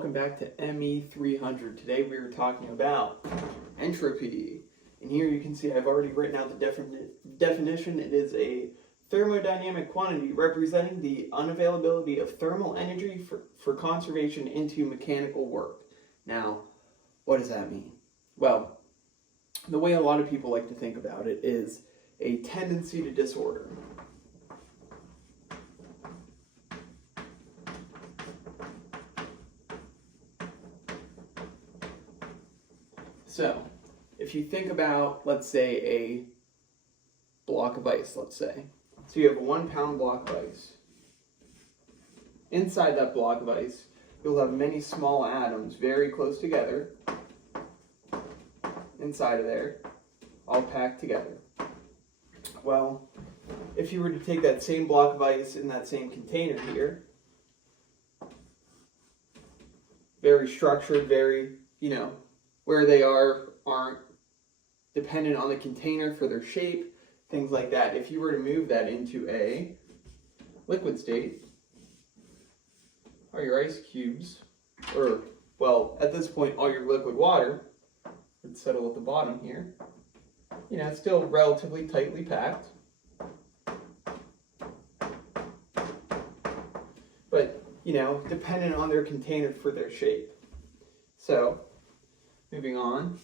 welcome back to ME300. Today we are talking about entropy. And here you can see I've already written out the definition. It is a thermodynamic quantity representing the unavailability of thermal energy for conservation into mechanical work. Now, what does that mean? Well, the way a lot of people like to think about it is a tendency to disorder. So, if you think about, let's say, a block of ice, let's say. So you have a 1 pound block of ice. Inside that block of ice, you'll have many small atoms very close together, inside of there, all packed together. Well, if you were to take that same block of ice in that same container here, very structured, very, where they aren't dependent on the container for their shape, things like that. If you were to move that into a liquid state, all your ice cubes, or, well, at this point, all your liquid water would settle at the bottom here. It's still relatively tightly packed. But, dependent on their container for their shape. So, moving on,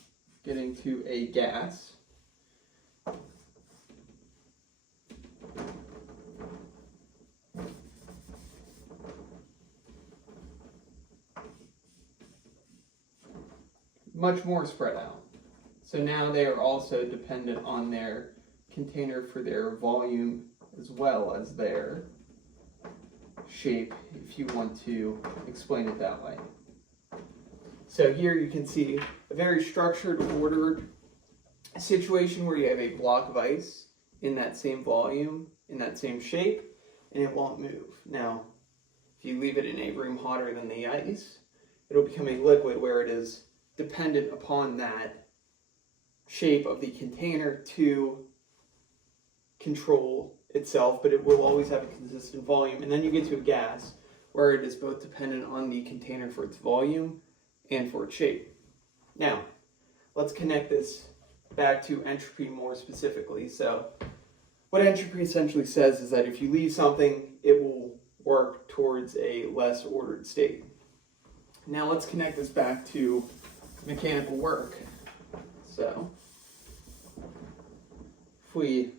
getting to a gas. Much more spread out. So now they are also dependent on their container for their volume as well as their shape, if you want to explain it that way. So here you can see a very structured, ordered situation where you have a block of ice in that same volume, in that same shape, and it won't move. Now, if you leave it in a room hotter than the ice, it'll become a liquid where it is dependent upon that shape of the container to control itself, but it will always have a consistent volume. And then you get to a gas where it is both dependent on the container for its volume and for its shape. Now, let's connect this back to entropy more specifically. So, what entropy essentially says is that if you leave something, it will work towards a less ordered state. Now, let's connect this back to mechanical work. So, if we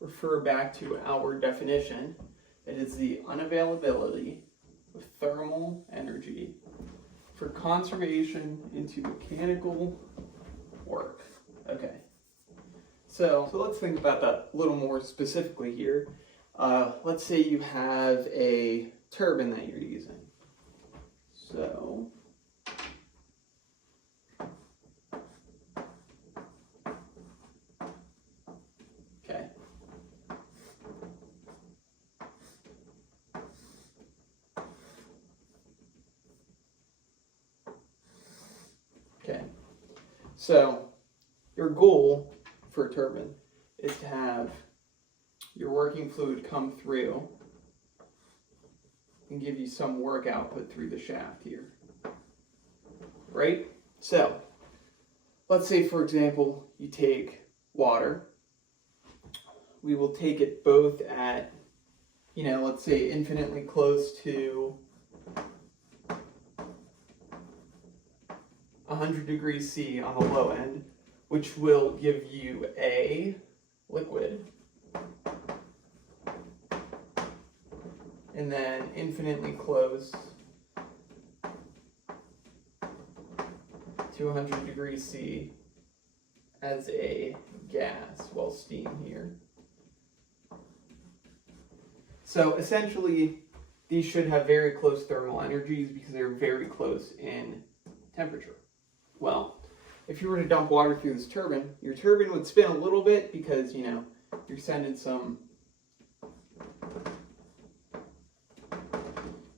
refer back to our definition, it is the unavailability of thermal energy for conservation into mechanical work. Okay. So let's think about that a little more specifically here. Let's say you have a turbine that you're using. So, So, your goal for a turbine is to have your working fluid come through and give you some work output through the shaft here. Right? So, let's say, for example, you take water. We will take it both at, let's say infinitely close to 100 degrees C on the low end, which will give you a liquid, and then infinitely close to 100 degrees C as a gas, well, steam here. So essentially, these should have very close thermal energies because they're very close in temperature. Well, if you were to dump water through this turbine, your turbine would spin a little bit because, you're sending something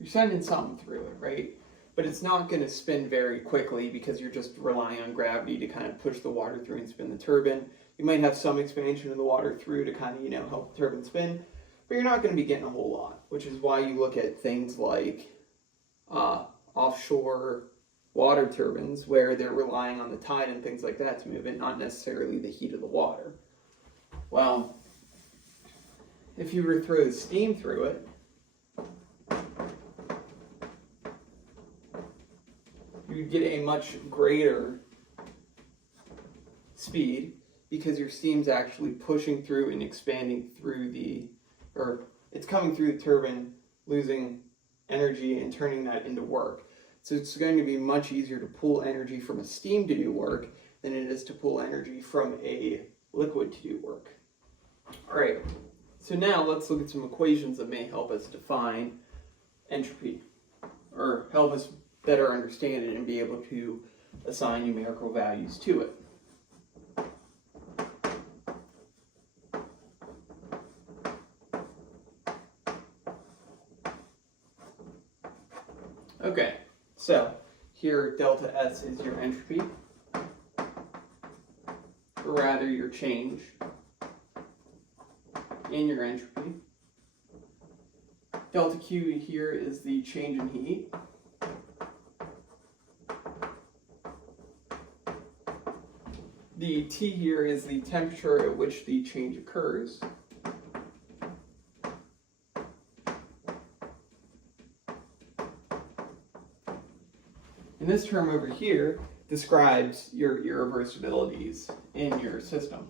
through it, right? But it's not going to spin very quickly because you're just relying on gravity to kind of push the water through and spin the turbine. You might have some expansion of the water through to kind of, help the turbine spin, but you're not going to be getting a whole lot, which is why you look at things like offshore water turbines where they're relying on the tide and things like that to move it, not necessarily the heat of the water. Well, if you were to throw the steam through it, you'd get a much greater speed because your steam's actually pushing through and expanding through it's coming through the turbine, losing energy and turning that into work. So it's going to be much easier to pull energy from a steam to do work than it is to pull energy from a liquid to do work. All right, so now let's look at some equations that may help us define entropy, or help us better understand it and be able to assign numerical values to it. Okay, so here delta S is your entropy, or rather your change in your entropy. Delta Q here is the change in heat. The T here is the temperature at which the change occurs. And this term over here describes your irreversibilities in your system.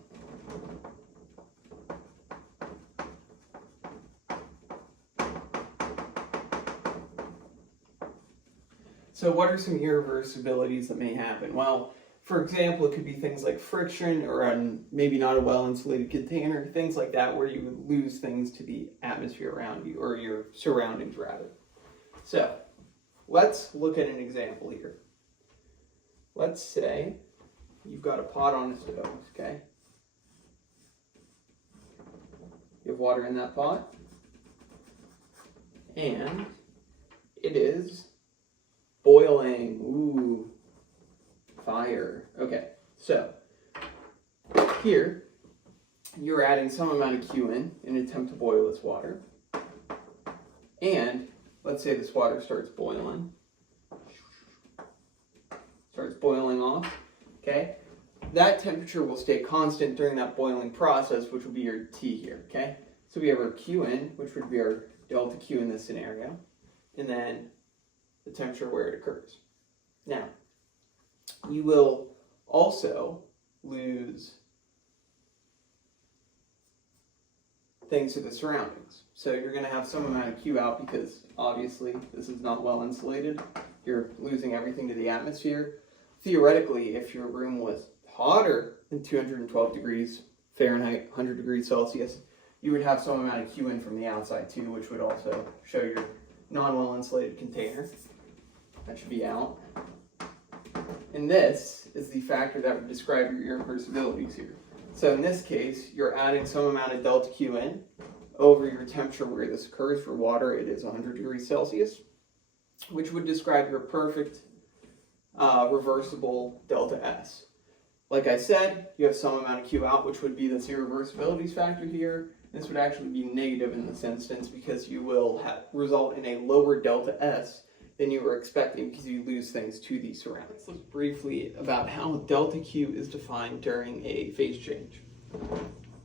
So what are some irreversibilities that may happen? Well, for example, it could be things like friction, or maybe not a well-insulated container, things like that, where you would lose things to the atmosphere around you, or your surroundings rather. So let's look at an example here. Let's say you've got a pot on a stove, okay? You have water in that pot, and it is boiling. Ooh, fire. Okay, so here you're adding some amount of Q in an attempt to boil this water, and let's say this water starts boiling off, okay? That temperature will stay constant during that boiling process, which will be your T here, okay? So we have our Q in, which would be our delta Q in this scenario, and then the temperature where it occurs. Now, you will also lose things to the surroundings. So you're going to have some amount of Q out because obviously this is not well insulated. You're losing everything to the atmosphere. Theoretically, if your room was hotter than 212 degrees Fahrenheit, 100 degrees Celsius, you would have some amount of Q in from the outside too, which would also show your non-well insulated container. That should be out. And this is the factor that would describe your irreversibilities here. So in this case, you're adding some amount of delta Q in over your temperature where this occurs. For water, it is 100 degrees Celsius, which would describe your perfect reversible delta S. Like I said, you have some amount of Q out, which would be this irreversibilities factor here. This would actually be negative in this instance because you will result in a lower delta S than you were expecting because you lose things to the surroundings. Let's look briefly about how delta Q is defined during a phase change.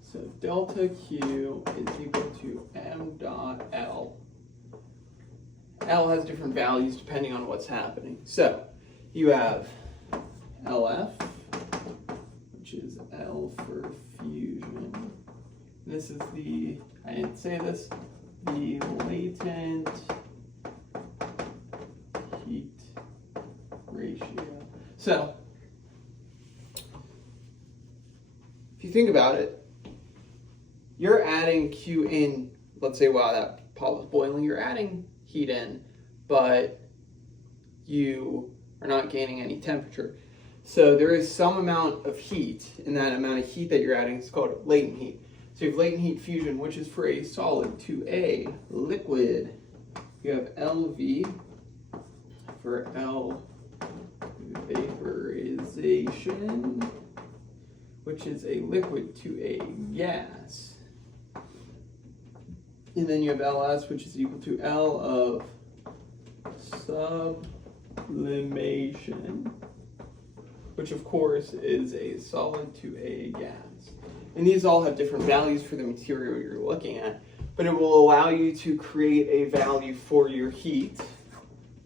So delta Q is equal to m dot L. L has different values depending on what's happening. So you have LF, which is L for fusion. This is the, I didn't say this, the latent heat ratio. So, if you think about it, you're adding Q in, let's say while that pot was boiling, you're adding heat in, but you are not gaining any temperature. So there is some amount of heat, and that amount of heat that you're adding is called latent heat. So you have latent heat fusion, which is for a solid to a liquid. You have LV for L vaporization, which is a liquid to a gas. And then you have LS, which is equal to L of sublimation, which of course is a solid to a gas. And these all have different values for the material you're looking at, but it will allow you to create a value for your heat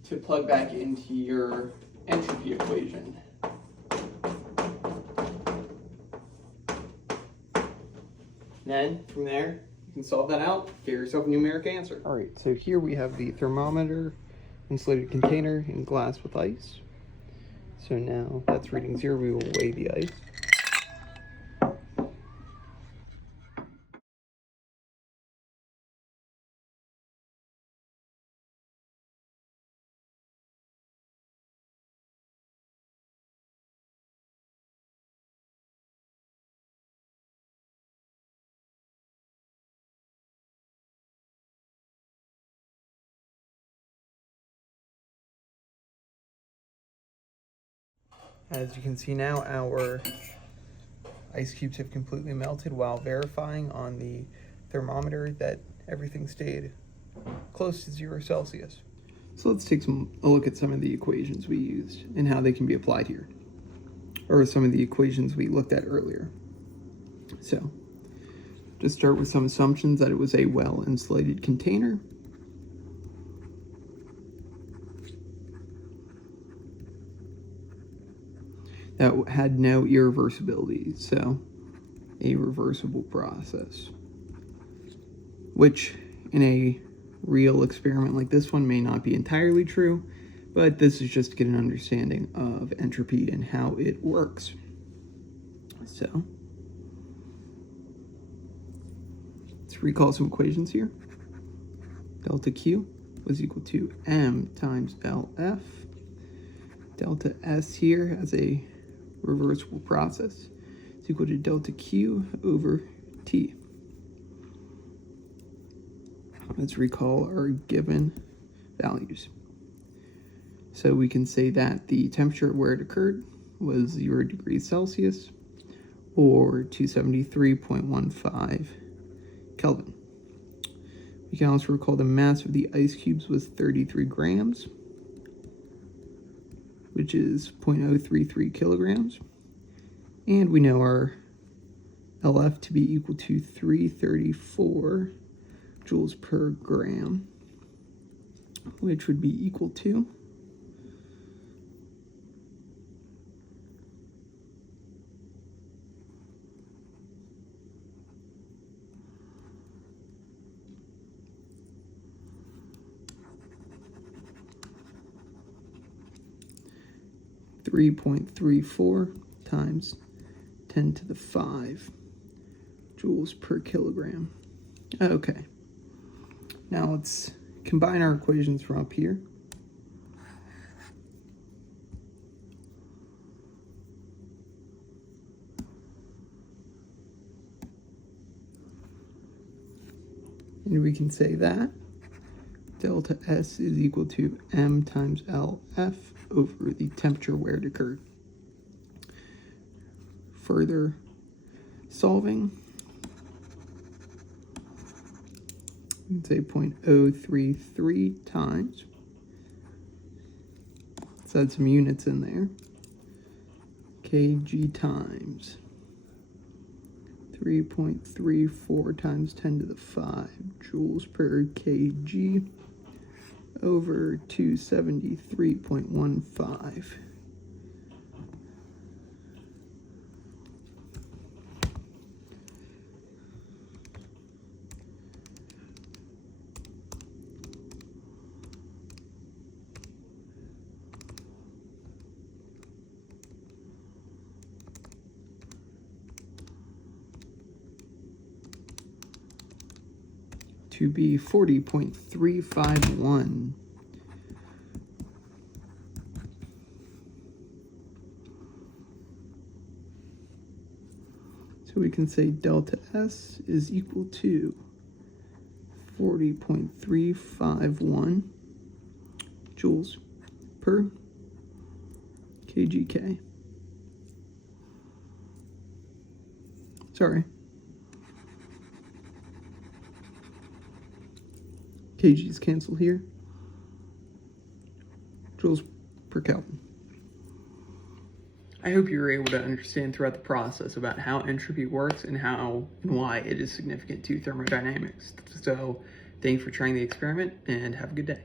to plug back into your entropy equation. Then, from there, you can solve that out, get yourself a numeric answer. All right, so here we have the thermometer, insulated container, in glass with ice. So now that's reading 0, we will weigh the ice. As you can see now, our ice cubes have completely melted while verifying on the thermometer that everything stayed close to 0 Celsius. So let's take a look at some of the equations we used and how they can be applied here, or some of the equations we looked at earlier. So, just start with some assumptions that it was a well-insulated container. That had no irreversibility, so a reversible process, which in a real experiment like this one may not be entirely true, but this is just to get an understanding of entropy and how it works. So let's recall some equations here. Delta Q was equal to M times LF. Delta S here as a reversible process is equal to delta Q over T. Let's recall our given values. So we can say that the temperature where it occurred was 0 degrees Celsius, or 273.15 Kelvin. We can also recall the mass of the ice cubes was 33 grams, which is 0.033 kilograms. And we know our LF to be equal to 334 joules per gram, which would be equal to 3.34 times 10 to the 5 joules per kilogram. Okay, now let's combine our equations from up here. And we can say that delta S is equal to M times LF over the temperature where it occurred. Further solving, we can say 0.033 times, let's add some units in there, kg times 3.34 times 10 to the 5 joules per kg over 273.15. To be 40.351. So we can say delta S is equal to 40.351 joules per kgK. Sorry. Kg's cancel here. Joules per Kelvin. I hope you were able to understand throughout the process about how entropy works and how and why it is significant to thermodynamics. So thank you for trying the experiment and have a good day.